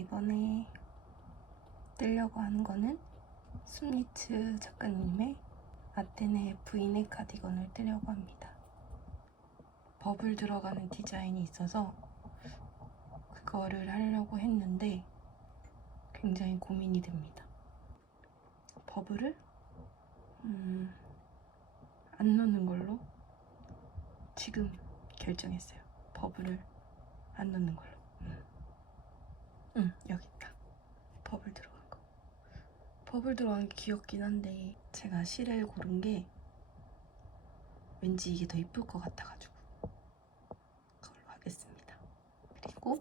이번에 뜨려고 하는 거는 숨니츠 작가님의 아테네 브이넥 카디건을 뜨려고 합니다. 버블 들어가는 디자인이 있어서 그거를 하려고 했는데 굉장히 고민이 됩니다. 버블을 안 넣는 걸로 지금 결정했어요. 버블을 안 넣는 걸로. 여기 있다. 버블 들어간 거. 버블 들어간 게 귀엽긴 한데 제가 실을 고른 게 왠지 이게 더 이쁠 것 같아가지고 그걸로 하겠습니다. 그리고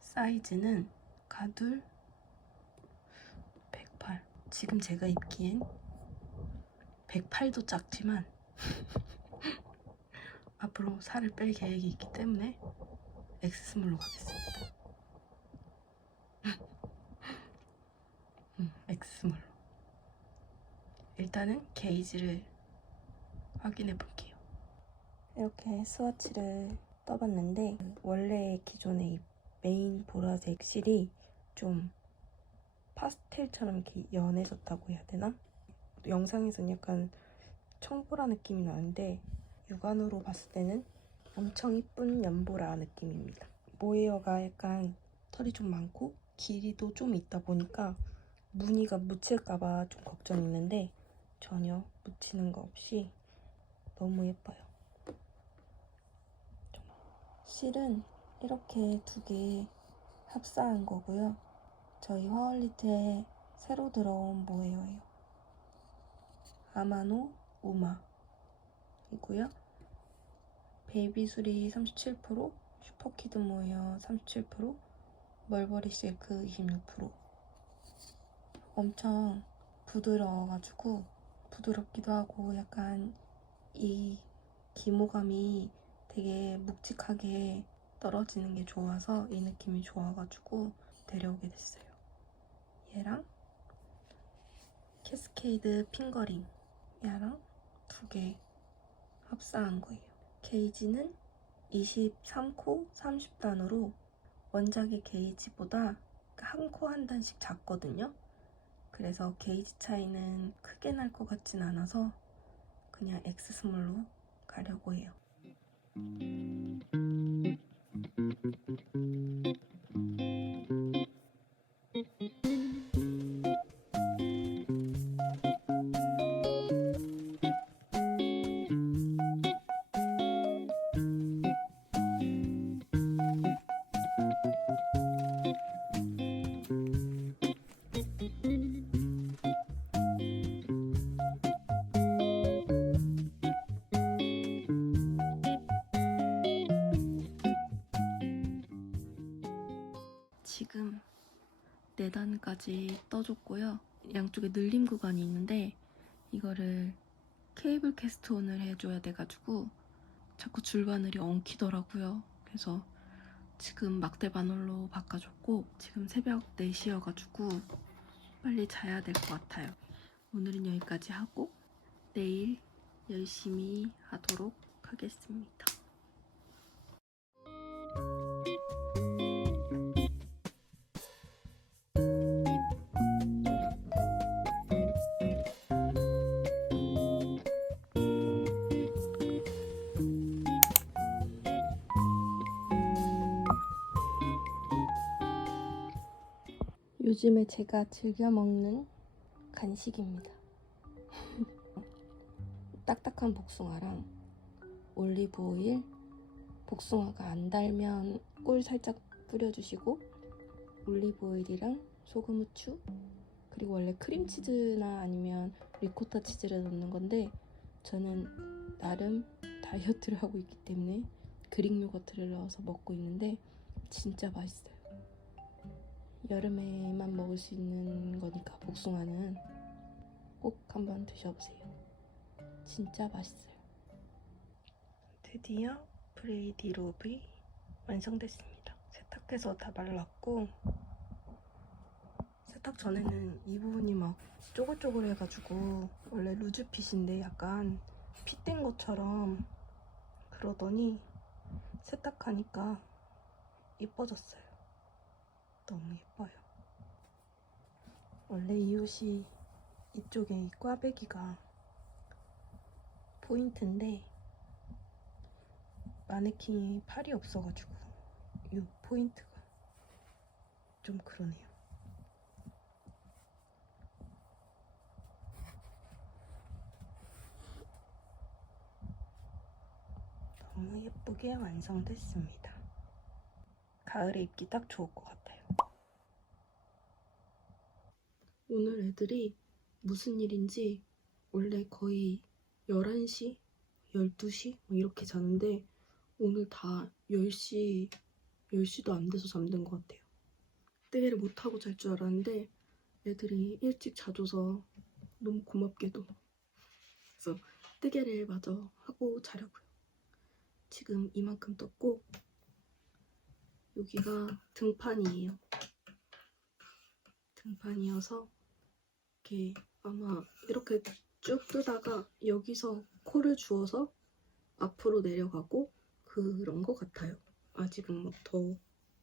사이즈는 가둘 108. 지금 제가 입기엔 108도 작지만 앞으로 살을 뺄 계획이 있기 때문에 X스몰로 가겠습니다. X스몰로. 일단은 게이지를 확인해 볼게요. 이렇게 스와치를 떠봤는데 원래 기존의 메인 보라색 실이 좀 파스텔처럼 이렇게 연해졌다고 해야 되나? 영상에서는 약간 청보라 느낌이 나는데 육안으로 봤을 때는 엄청 이쁜 연보라 느낌입니다. 모헤어가 약간 털이 좀 많고 길이도 좀 있다 보니까 무늬가 묻힐까봐 좀 걱정이 있는데 전혀 묻히는 거 없이 너무 예뻐요. 실은 이렇게 두 개 합사한 거고요. 저희 화얼리트에 새로 들어온 모헤어예요. 아마노 우마이고요. 베이비수리 37%, 슈퍼키드 모헤어 37%, 멀버리 실크 26%. 엄청 부드러워가지고 부드럽기도 하고 약간 이 기모감이 되게 묵직하게 떨어지는 게 좋아서 이 느낌이 좋아가지고 데려오게 됐어요. 얘랑 캐스케이드 핑거링 얘랑 두 개 합사한 거예요. 게이지는 23코 30단으로 원작의 게이지보다 한 코 한 단씩 작거든요. 그래서 게이지 차이는 크게 날 것 같진 않아서 그냥 X스몰로 가려고 해요. 지금 4단까지 떠줬고요. 양쪽에 늘림 구간이 있는데 이거를 케이블 캐스트온을 해줘야 돼가지고 자꾸 줄바늘이 엉키더라고요. 그래서 지금 막대 바늘로 바꿔줬고 지금 새벽 4시여가지고 빨리 자야 될 것 같아요. 오늘은 여기까지 하고 내일 열심히 하도록 하겠습니다. 요즘에 제가 즐겨 먹는 간식입니다. 딱딱한 복숭아랑 올리브 오일, 복숭아가 안 달면 꿀 살짝 뿌려주시고 올리브 오일이랑 소금, 후추, 그리고 원래 크림치즈나 아니면 리코타 치즈를 넣는 건데 저는 나름 다이어트를 하고 있기 때문에 그릭 요거트를 넣어서 먹고 있는데 진짜 맛있어요. 여름에만 먹을 수 있는 거니까 복숭아는 꼭 한번 드셔보세요. 진짜 맛있어요. 드디어 브레이디 로브이 완성됐습니다. 세탁해서 다 말랐고 세탁 전에는 이 부분이 막 쪼글쪼글해가지고 원래 루즈핏인데 약간 핏된 것처럼 그러더니 세탁하니까 이뻐졌어요. 너무 예뻐요. 원래 이 옷이 이쪽에 이 꽈배기가 포인트인데 마네킹이 팔이 없어가지고 이 포인트가 좀 그러네요. 너무 예쁘게 완성됐습니다. 가을에 입기 딱 좋을 것 같아요. 오늘 애들이 무슨 일인지 원래 거의 11시, 12시 이렇게 자는데 오늘 다 10시, 10시도 안 돼서 잠든 것 같아요. 뜨개를 못하고 잘 줄 알았는데 애들이 일찍 자줘서 너무 고맙게도. 그래서 뜨개를 마저 하고 자려고요. 지금 이만큼 떴고 여기가 등판이에요. 등판이어서 이렇게 아마 이렇게 쭉 뜨다가 여기서 코를 주어서 앞으로 내려가고 그런 것 같아요. 아직은 뭐 더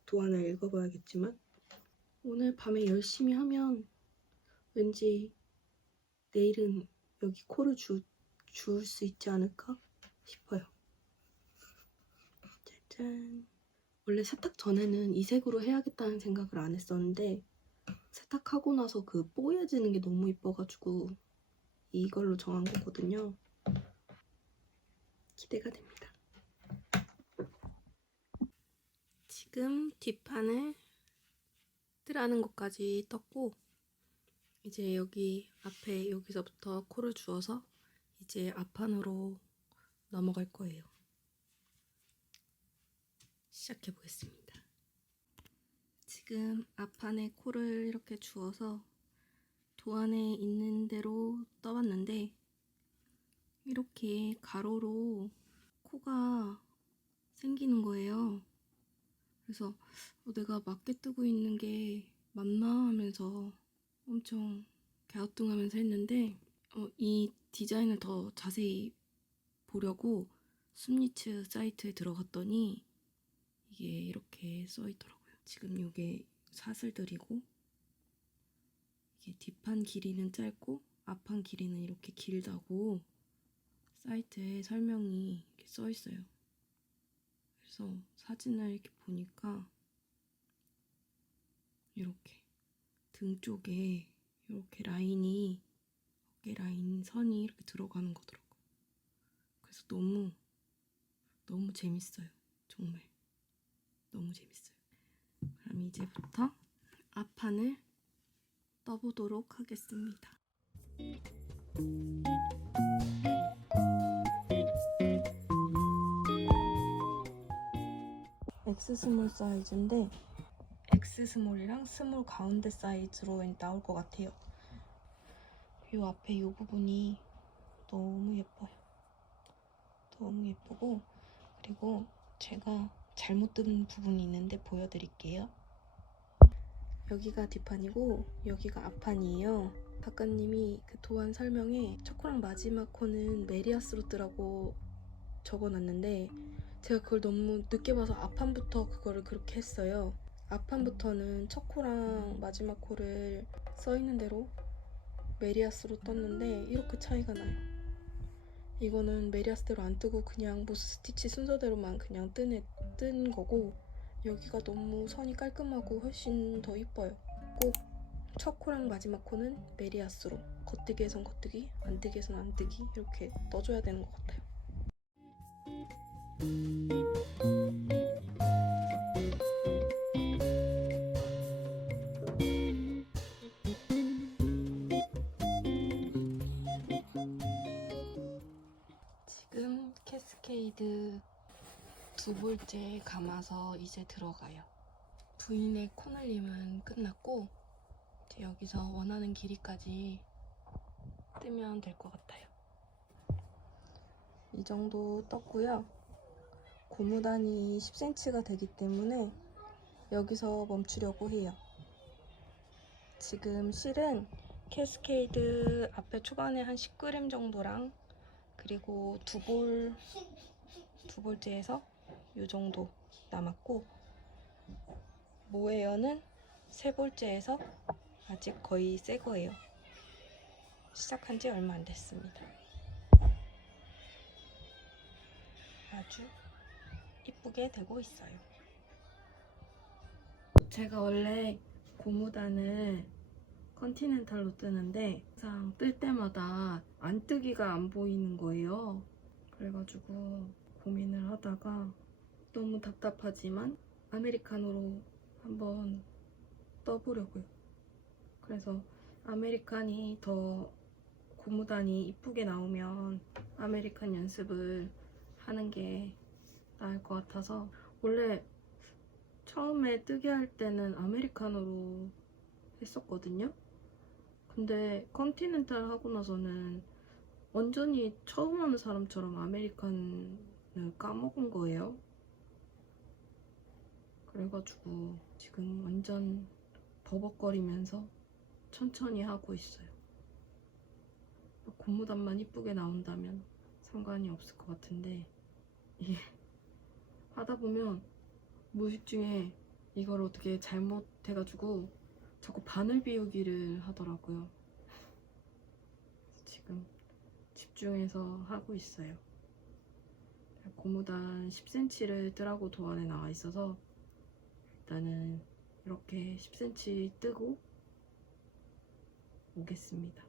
도안을 읽어봐야겠지만 오늘 밤에 열심히 하면 왠지 내일은 여기 코를 주울 수 있지 않을까 싶어요. 짜잔. 원래 세탁 전에는 이 색으로 해야겠다는 생각을 안 했었는데 세탁하고 나서 그 뽀얘지는 게 너무 이뻐가지고 이걸로 정한 거거든요. 기대가 됩니다. 지금 뒷판을 뜨라는 것까지 떴고 이제 여기 앞에 여기서부터 코를 주어서 이제 앞판으로 넘어갈 거예요. 시작해 보겠습니다. 지금 앞판에 코를 이렇게 주어서 도안에 있는 대로 떠봤는데 이렇게 가로로 코가 생기는 거예요. 그래서 내가 맞게 뜨고 있는 게 맞나 하면서 엄청 갸우뚱하면서 했는데 이 디자인을 더 자세히 보려고 숲니츠 사이트에 들어갔더니 이게 이렇게 써있더라고요. 지금 이게 사슬들이고 이게 뒷판 길이는 짧고 앞판 길이는 이렇게 길다고 사이트에 설명이 이렇게 써있어요. 그래서 사진을 이렇게 보니까 이렇게 등 쪽에 이렇게 라인이 어깨 라인 선이 이렇게 들어가는 거더라고요. 그래서 너무 재밌어요. 정말 너무 재밌어요. 그럼 이제부터 앞판을 떠보도록 하겠습니다. X 스몰 사이즈인데 X 스몰이랑 스몰 가운데 사이즈로 나올 것 같아요. 이 앞에 이 부분이 너무 예뻐요. 너무 예쁘고 그리고 제가 잘못 뜬 부분이 있는데 보여드릴게요. 여기가 뒷판이고 여기가 앞판이에요. 작가님이 그 도안 설명에 첫코랑 마지막 코는 메리아스로 뜨라고 적어놨는데 제가 그걸 너무 늦게 봐서 앞판부터 그거를 그렇게 했어요. 앞판부터는 첫 코랑 마지막 코를 써있는 대로 메리아스로 떴는데 이렇게 차이가 나요. 이거는 메리아스대로 안 뜨고 그냥 보스 스티치 순서대로만 그냥 뜬 거고 여기가 너무 선이 깔끔하고 훨씬 더 이뻐요. 꼭 첫 코랑 마지막 코는 메리아스로 겉뜨기에선 겉뜨기, 안뜨기에선 안뜨기 이렇게 떠줘야 되는 것 같아요. 지금 캐스케이드 두 볼째 감아서 이제 들어가요. 부인의 코날림은 끝났고 이제 여기서 원하는 길이까지 뜨면 될 것 같아요. 이 정도 떴고요. 고무단이 10cm가 되기 때문에 여기서 멈추려고 해요. 지금 실은 캐스케이드 앞에 초반에 한 10g 정도랑 그리고 두 볼째에서 이 정도 남았고 모헤어는 세 볼째에서 아직 거의 새 거예요. 시작한 지 얼마 안 됐습니다. 아주 이쁘게 되고 있어요. 제가 원래 고무단을 컨티넨탈로 뜨는데 항상 뜰 때마다 안뜨기가 안 보이는 거예요. 그래가지고 고민을 하다가 너무 답답하지만 아메리칸으로 한번 떠보려고요. 그래서 아메리칸이 더 고무단이 이쁘게 나오면 아메리칸 연습을 하는 게 나을 것 같아서 원래 처음에 뜨게 할 때는 아메리칸으로 했었거든요. 근데 컨티넨탈 하고 나서는 완전히 처음 하는 사람처럼 아메리칸을 까먹은 거예요. 그래가지고 지금 완전 버벅거리면서 천천히 하고 있어요. 고무단만 이쁘게 나온다면 상관이 없을 것 같은데 이게 하다 보면 무의식 중에 이걸 어떻게 잘못해가지고 자꾸 바늘 비우기를 하더라고요. 지금 집중해서 하고 있어요. 고무단 10cm를 뜨라고 도안에 나와 있어서 일단은 이렇게 10cm 뜨고 오겠습니다.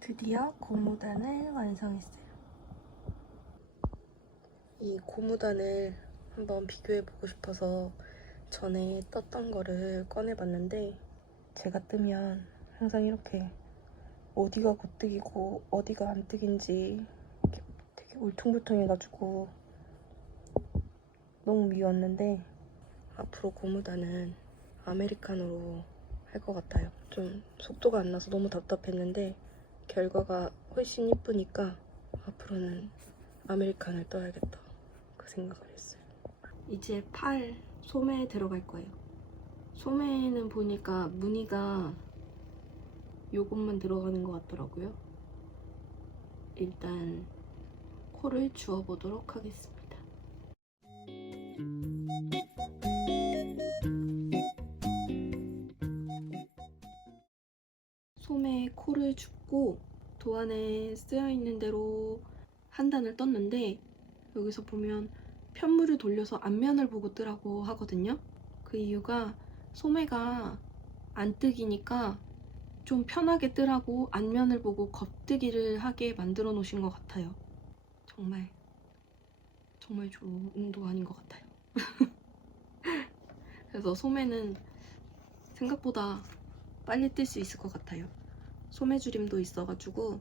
드디어 고무단을 완성했어요. 이 고무단을 한번 비교해보고 싶어서 전에 떴던 거를 꺼내봤는데 제가 뜨면 항상 이렇게 어디가 겉뜨기고 어디가 안 뜨긴지 되게 울퉁불퉁해가지고 너무 미웠는데 앞으로 고무단은 아메리칸으로 할 것 같아요. 좀 속도가 안 나서 너무 답답했는데 결과가 훨씬 이쁘니까 앞으로는 아메리칸을 떠야겠다 그 생각을 했어요. 이제 팔 소매에 들어갈 거예요. 소매는 보니까 무늬가 요것만 들어가는 것 같더라고요. 일단 코를 주워보도록 하겠습니다. 소매에 코를 줍고 도안에 쓰여있는 대로 한 단을 떴는데 여기서 보면 편물을 돌려서 앞면을 보고 뜨라고 하거든요. 그 이유가 소매가 안 뜨기니까 좀 편하게 뜨라고 앞면을 보고 겉뜨기를 하게 만들어 놓으신 것 같아요. 정말 좋은 도안인 것 같아요. 그래서 소매는 생각보다 빨리 뜰 수 있을 것 같아요. 소매줄임도 있어가지고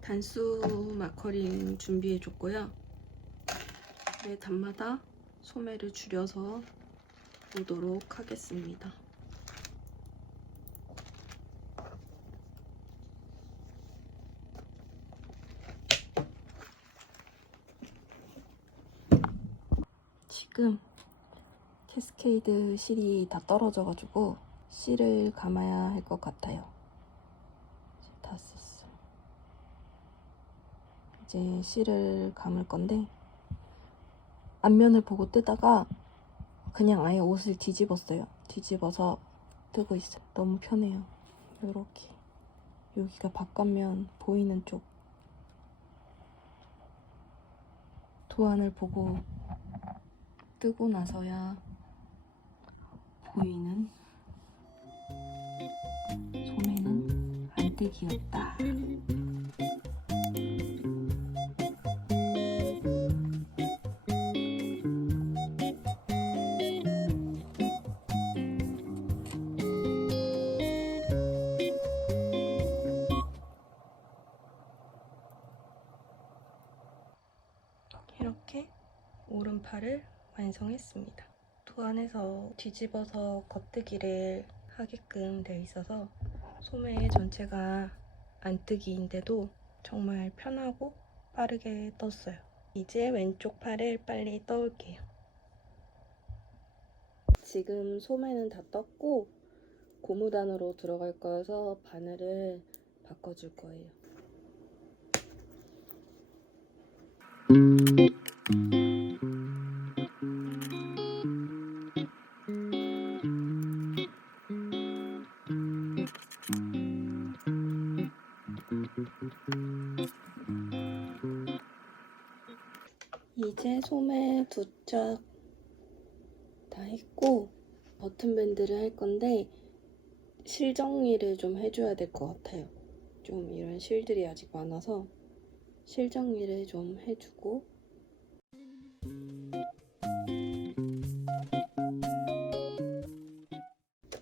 단수 마커링 준비해줬고요. 매 단마다 소매를 줄여서 보도록 하겠습니다. 지금 캐스케이드 실이 다 떨어져가지고 실을 감아야 할 것 같아요. 다 썼어요. 이제 실을 감을 건데 앞면을 보고 뜨다가 그냥 아예 옷을 뒤집었어요. 뒤집어서 뜨고 있어요. 너무 편해요. 요렇게 여기가 바깥면 보이는 쪽 도안을 보고 뜨고 나서야 보이는 소매는 안뜨기였다. 이렇게 오른팔을 완성했습니다. 도안에서 뒤집어서 겉뜨기를 하게끔 되어 있어서 소매 전체가 안뜨기인데도 정말 편하고 빠르게 떴어요. 이제 왼쪽 팔을 빨리 떠올게요. 지금 소매는 다 떴고 고무단으로 들어갈 거여서 바늘을 바꿔줄 거예요. 이제 소매 두 짝 다 했고 버튼 밴드를 할 건데 실 정리를 좀 해줘야 될 것 같아요. 좀 이런 실들이 아직 많아서 실 정리를 좀 해주고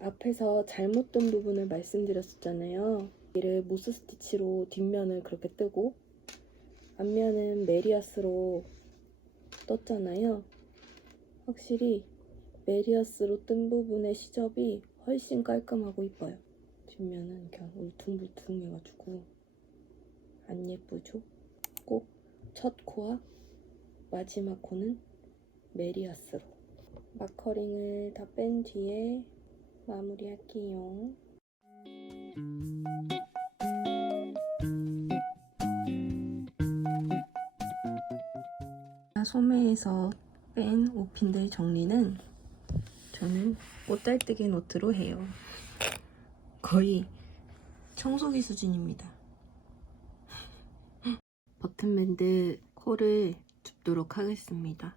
앞에서 잘못된 부분을 말씀드렸었잖아요. 얘를 모스 스티치로 뒷면을 그렇게 뜨고 앞면은 메리아스로 떴잖아요. 확실히 메리아스로 뜬 부분의 시접이 훨씬 깔끔하고 이뻐요. 뒷면은 그냥 울퉁불퉁해가지고 안 예쁘죠? 꼭 첫 코와 마지막 코는 메리아스로 마커링을 다 뺀 뒤에 마무리할게요. 소매에서 뺀 옷핀들 정리는 저는 꽃달뜨기 노트로 해요. 거의 청소기 수준입니다. 버튼밴드 코를 줍도록 하겠습니다.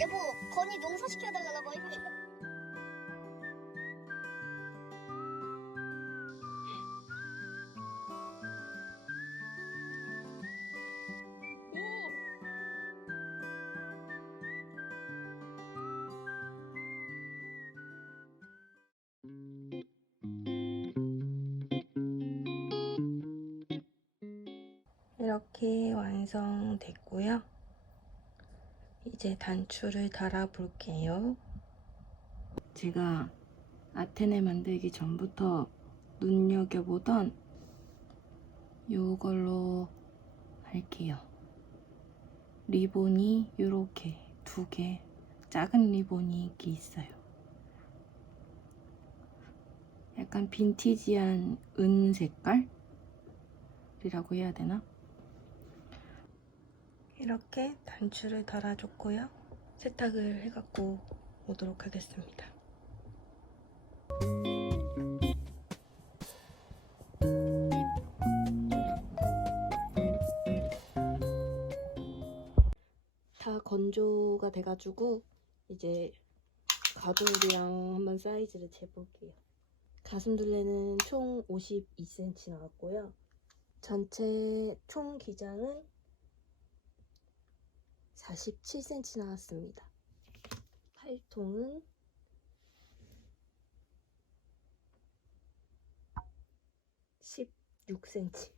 여보, 건이 농사시켜달라고 했지. 이렇게 완성됐고요. 이제 단추를 달아볼게요. 제가 아테네 만들기 전부터 눈여겨보던 이걸로 할게요. 리본이 이렇게 두 개 작은 리본이 이렇게 있어요. 약간 빈티지한 은 색깔이라고 해야 되나? 이렇게 단추를 달아줬고요. 세탁을 해갖고 오도록 하겠습니다. 다 건조가 돼가지고 이제 가슴이랑 한번 사이즈를 재볼게요. 가슴 둘레는 총 52cm 나왔고요. 전체 총 기장은 47cm 나왔습니다. 팔통은 16cm.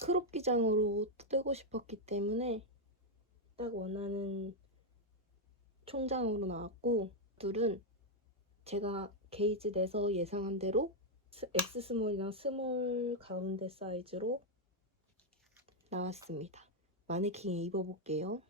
크롭 기장으로 뜨고 싶었기 때문에 딱 원하는 총장으로 나왔고, 둘은 제가 게이지 내서 예상한 대로 S 스몰이랑 스몰 가운데 사이즈로 나왔습니다. 마네킹에 입어볼게요.